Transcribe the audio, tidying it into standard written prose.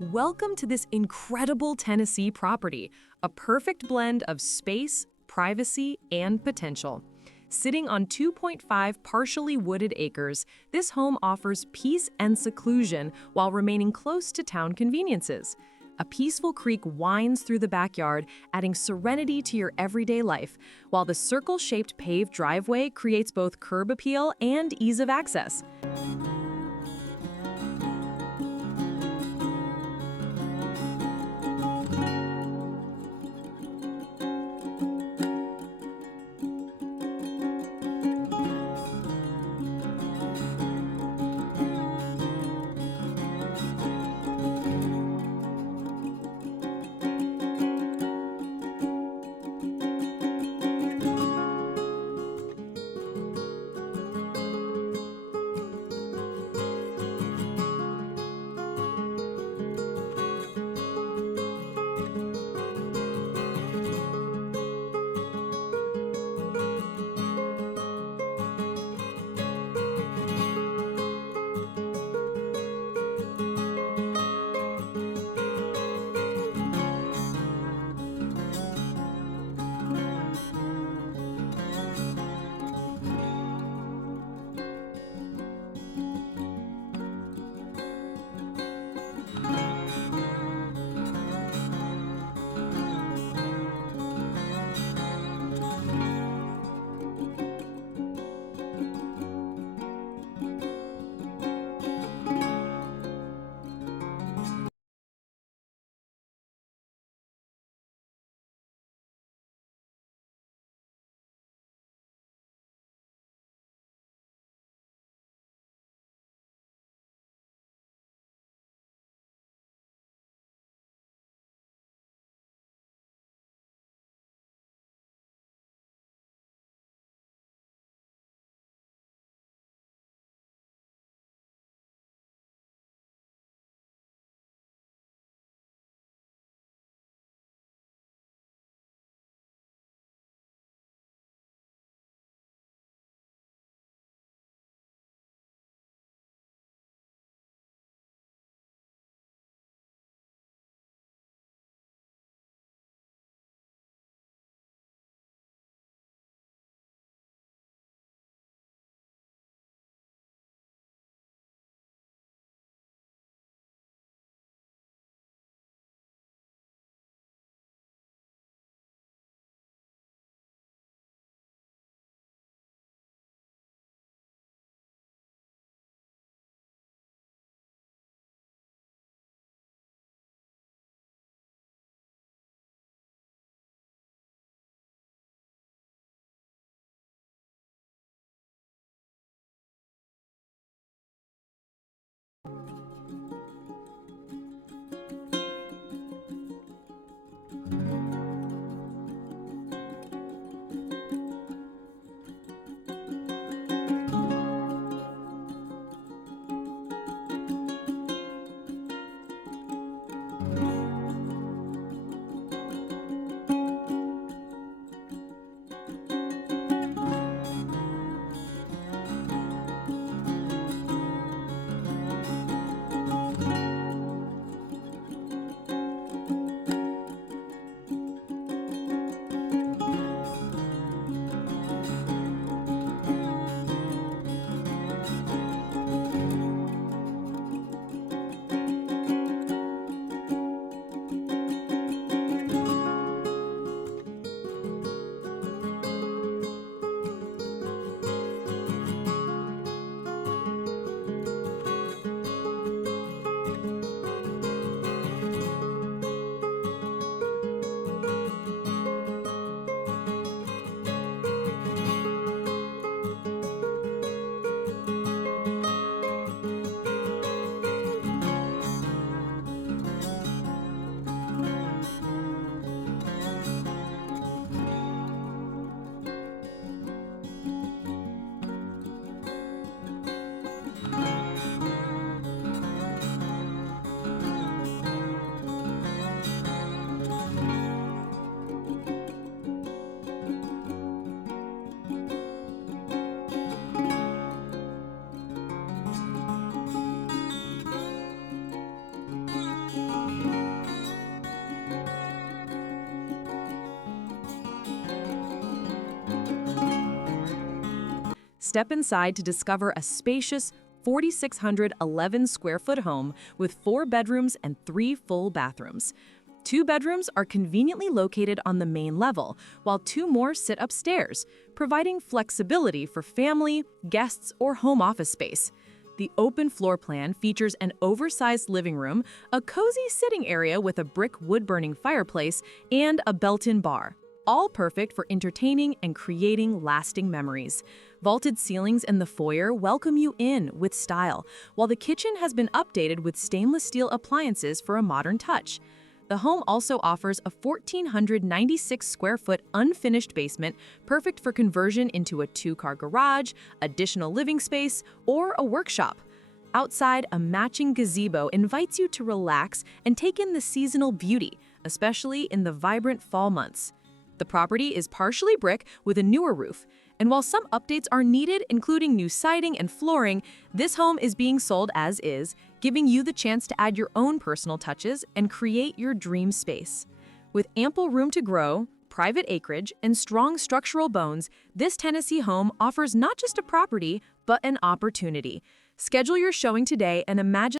Welcome to this incredible Tennessee property, a perfect blend of space, privacy, and potential. Sitting on 2.5 partially wooded acres, this home offers peace and seclusion while remaining close to town conveniences. A peaceful creek winds through the backyard, adding serenity to your everyday life, while the circle-shaped paved driveway creates both curb appeal and ease of access. step inside to discover a spacious 4,611 square foot home with 4 bedrooms and 3 full bathrooms. 2 bedrooms are conveniently located on the main level, while 2 more sit upstairs, providing flexibility for family, guests, or home office space. The open floor plan features an oversized living room, a cozy sitting area with a brick wood-burning fireplace, and a built-in bar, all perfect for entertaining and creating lasting memories. Vaulted ceilings in the foyer welcome you in with style, while the kitchen has been updated with stainless steel appliances for a modern touch. The home also offers a 1,496 square foot unfinished basement, perfect for conversion into a 2-car garage, additional living space, or a workshop. Outside, a matching gazebo invites you to relax and take in the seasonal beauty, especially in the vibrant fall months. The property is partially brick with a newer roof, and while some updates are needed, including new siding and flooring, this home is being sold as is, giving you the chance to add your own personal touches and create your dream space. With ample room to grow, private acreage, and strong structural bones, this Tennessee home offers not just a property, but an opportunity. Schedule your showing today and imagine